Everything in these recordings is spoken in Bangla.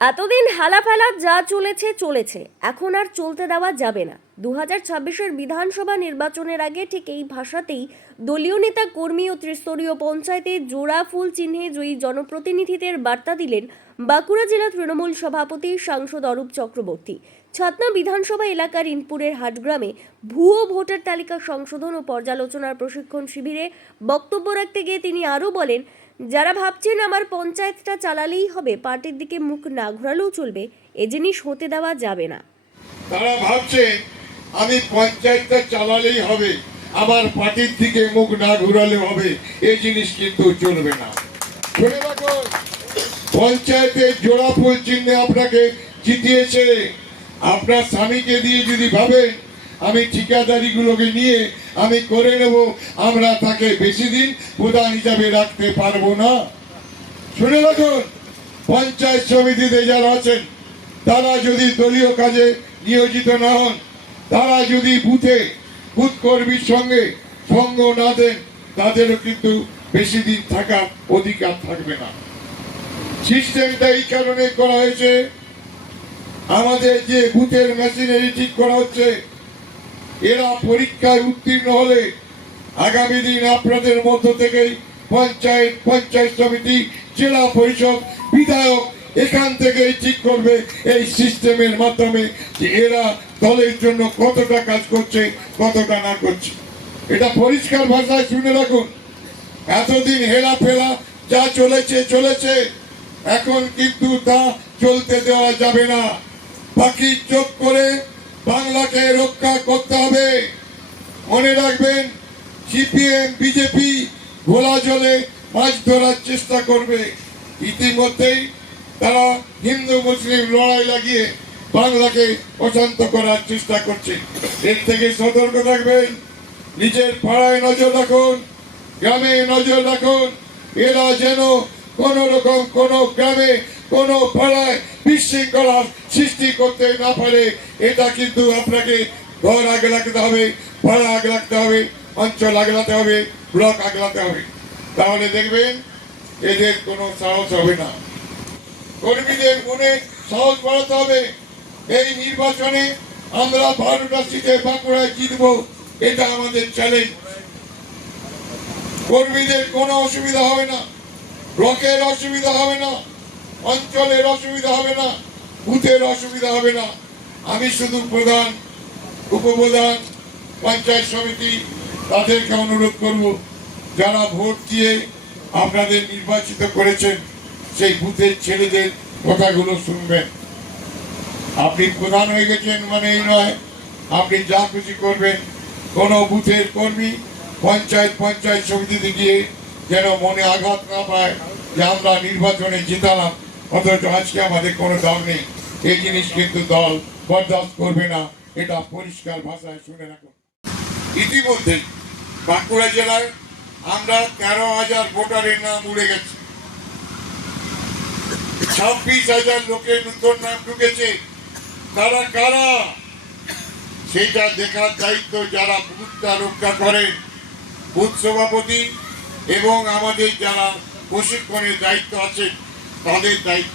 এতদিন হেলাফেলা যা চলেছে চলেছে। এখন আর চলতে দেওয়া যাবে না। দু হাজার ছাব্বিশের বিধানসভা নির্বাচনের আগে ঠিক এই ভাষাতেই দলীয় নেতা, কর্মী ও ত্রিস্তরীয় পঞ্চায়েতে জোড়া ফুল চিহ্নে জয়ী জনপ্রতিনিধিদের বার্তা দিলেন বাঁকুড়া জেলা তৃণমূল সভাপতি সাংসদ অরূপ চক্রবর্তী। ছাতনা বিধানসভা এলাকার ইনপুরের হাটগ্রামে ভুয়ো ভোটার তালিকা সংশোধন ও পর্যালোচনার প্রশিক্ষণ শিবিরে বক্তব্য রাখতে গিয়ে তিনি আরও বলেন যারা ভাবছেন আমার পঞ্চায়েতটা চালালেই হবে, পার্টির দিকে মুখ না ঘোরালেও চলবে, এ জিনিস হতে দেওয়া যাবে না। তারা ভাবছে, আমি পঞ্চায়েতটা চালালেই হবে, আমার পার্টির দিকে মুখ না ঘুরালে হবে এই জিনিস কিন্তু চলবে না। শুনে রাখুন পঞ্চায়েতে জোড়া ফুল চিহ্নে আপনাকে জিতিয়েছে। আপনার স্বামীকে দিয়ে যদি ভাবেন আমি ঠিকাদারিগুলোকে নিয়ে আমি করে নেব। আমরা তাকে বেশি দিন প্রধান হিসাবে রাখতে পারব না। শুনে রাখুন, পঞ্চায়েত সমিতিতে যারা আছেন, তারা যদি দলীয় কাজে নিয়োজিত না হন, তারা যদি বুথে বুথ কর্মীর সঙ্গে সঙ্গ না দেন, তাদেরও কিন্তু বেশি দিন থাকার অধিকার থাকবে না। সিস্টেমটা এই কারণে করা হয়েছে, আমাদের যে বুথের মেশিনারি ঠিক করা হচ্ছে এরা পরীক্ষায় উত্তীর্ণ হলে আগামী দিন আপনাদের মধ্য থেকেই পঞ্চায়েত পঞ্চায়েত সমিতি, জেলা পরিষদ, বিধায়ক এখান থেকেই ঠিক করবে এই সিস্টেমের মাধ্যমে যে এরা দলের জন্য কতটা কাজ করছে, কতটা না করছে। এটা পরিষ্কার ভাষায় শুনে রাখুন। এতদিন হেলা ফেলা যা চলেছে চলেছে। এখন কিন্তু তা চলতে দেওয়া যাবে না। বাকি চোখ করে বাংলাকে রক্ষা করতে হবে। মনে রাখবেন, সিপিএম, বিজেপি ঘোলা জলে মাছ ধরার চেষ্টা করবে। ইতিমধ্যেই তারা হিন্দু মুসলিম লড়াই লাগিয়ে বাংলাকে অশান্ত করার চেষ্টা করছে। এর থেকে সতর্ক থাকবেন, নিজের পাড়ায় নজর রাখুন, গ্রামে নজর রাখুন। এরা যেন কোন রকম কোন গ্রামে কোন পাড়ায় বিশৃঙ্খলা সৃষ্টি করতে না পারে, এটা কিন্তু আপনাকে ঘর আগে রাখতে হবে পাড়া আগে রাখতে হবে, অঞ্চল আগলাতে হবে, ব্লক আগলাতে হবে। তাহলে দেখবেন, এদের কোনো সাহস হবে না। কর্মীদের মনে সাহস বাড়াতে হবে। এই নির্বাচনে আমরা বারোটা সিটে বাঁকুড়ায় জিতবো, এটা আমাদের চ্যালেঞ্জ কর্মীদের কোনো অসুবিধা হবে না, ব্লকের অসুবিধা হবে না। অঞ্চলের অসুবিধা হবে না, বুথের অসুবিধা হবে না। আমি শুধু প্রধান, উপপ্রধান, পঞ্চায়েত সমিতি, তাদেরকে অনুরোধ করব, যারা ভোট দিয়ে আপনাদের নির্বাচিত করেছেন, সেই বুথের ছেলেদের কথাগুলো শুনবেন। আপনি প্রধান হয়ে গেছেন মানে এই নয়, আপনি যা খুশি করবেন। কোনো বুথের কর্মী পঞ্চায়েত পঞ্চায়েত সমিতিতে গিয়ে যেন মনে আঘাত না পায় যে আমরা নির্বাচনে জিতালাম। অথচ আজকে আমাদের কোনো দল নেই। এই জিনিস কিন্তু দল বরদাস্ত করবে না, এটা পরিষ্কার ভাষায় শুনে রাখুন। ইতিমধ্যে বাঁকুড়া জেলায় আমরা তেরো হাজার ভোটারের নাম উড়ে গেছে। ছাব্বিশ হাজার লোকের নতুন নাম ঢুকেছে। তারা কারা? সেইটা দেখার দায়িত্ব যারা বুথটা রক্ষা করেন, বুথ সভাপতি এবং আমাদের যারা প্রশিক্ষণের দায়িত্ব আছে তাদের দায়িত্ব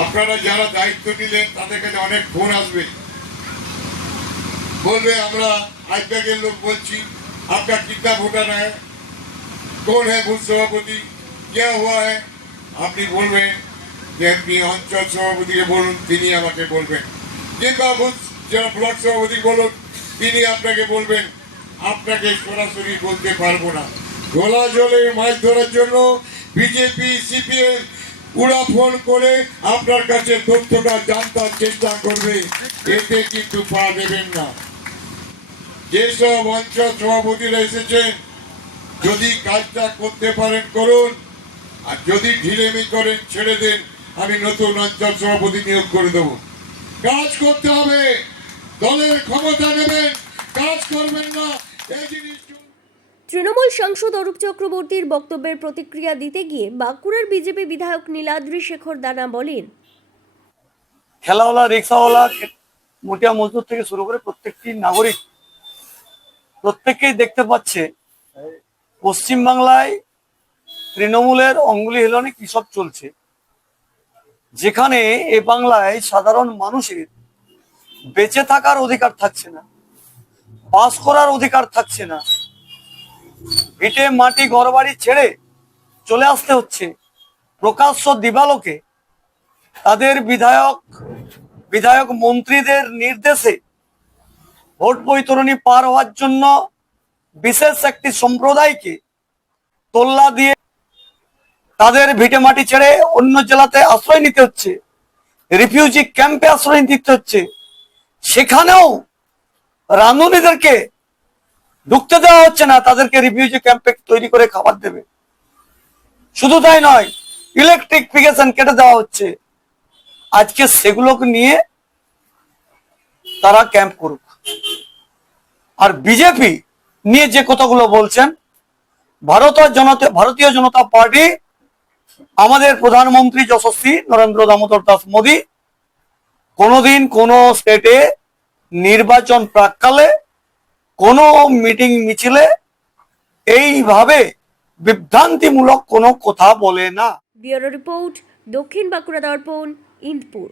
আপনারা যারা দায়িত্ব নিলেন, তাদের কাছে অনেক ফোন আসবে। বলবে, আমরা আইপ্যাকের লোক বলছি, আপনার চিন্তা ভোটার হ্যাঁ কোন হ্যাঁ বুথ সভাপতি কেউ হওয়া হ্যাঁ? আপনি বলবেন, যে এমপি অঞ্চল সভাপতিকে বলুন, তিনি আমাকে বলবেন। কিংবা বুথ যারা ব্লক সভাপতি বলুন, তিনি আপনাকে বলবেন, আপনাকে সরাসরি বলতে পারব না। গোলা জলে মাছ ধরার জন্য বিজেপি, সিপিএম ফোন করে আপনার কাছে তথ্যটা জানতার চেষ্টা করবে। এতে কিন্তু পা দেবেন না। যেসব অঞ্চল সভাপতিরা এসেছেন, যদি কাজটা করতে পারেন, করুন। আর যদি ঢিলেমি করেন, ছেড়ে দেন। আমি নতুন অঞ্চল সভাপতি নিয়োগ করে দেবো। কাজ করতে হবে। দলের ক্ষমতা নেবেন। কাজ করবেন না। এই জিনিস তৃণমূল সাংসদ অরূপ চক্রবর্তীর বক্তব্যের প্রতিক্রিয়া দিতে গিয়ে বাঁকুড়ার বিজেপি বিধায়ক নীলাদ্রি শেখর দানা বলেন ঠেলাওয়ালা রিক্সাওয়ালা, মোটিয়া মজদুর থেকে শুরু করে প্রত্যেকটি নাগরিক প্রত্যেককেই দেখতে পাচ্ছে পশ্চিমবাংলায় তৃণমূলের অঙ্গুলি হেলনে কি সব চলছে। যেখানে এ বাংলায় সাধারণ মানুষের বেঁচে থাকার অধিকার থাকছে না, বাস করার অধিকার থাকছে না ভিটে মাটি ঘরবাড়ি ছেড়ে চলে আসতে হচ্ছে। প্রকাশ্য দিবালোকে তাদের বিধায়ক বিধায়ক মন্ত্রীদের নির্দেশে ভোট বৈতরণী পার হওয়ার জন্য বিশেষ একটি সম্প্রদায়কে তোল্লা দিয়ে তাদের ভিটে মাটি ছেড়ে অন্য জেলাতে আশ্রয় নিতে হচ্ছে, রিফিউজি ক্যাম্পে আশ্রয় নিতে হচ্ছে। সেখানেও রাঁধুনিদেরকে ঢুকতে দেওয়া হচ্ছে না, তাদেরকে রিফিউজি ক্যাম্পে তৈরি করে খাবার দেবে। শুধু তাই নয় ইলেকট্রিফিকেশন কেটে দেওয়া হচ্ছে। আজকে সেগুলোকে নিয়ে তারা ক্যাম্প করুক। আর বিজেপি নিয়ে যে কথাগুলো বলছেন ভারতীয় জনতা ভারতীয় জনতা পার্টি, আমাদের প্রধানমন্ত্রী যশস্বী নরেন্দ্র দামোদর দাস মোদী কোনোদিন কোনো স্টেটে নির্বাচন প্রাককালে কোনো মিটিং মিছিলে এইভাবে বিভ্রান্তিমূলক কোনো কথা বলে না। ব্যুরো রিপোর্ট, দক্ষিণ বাঁকুড়া দর্পণ, ইন্দপুর।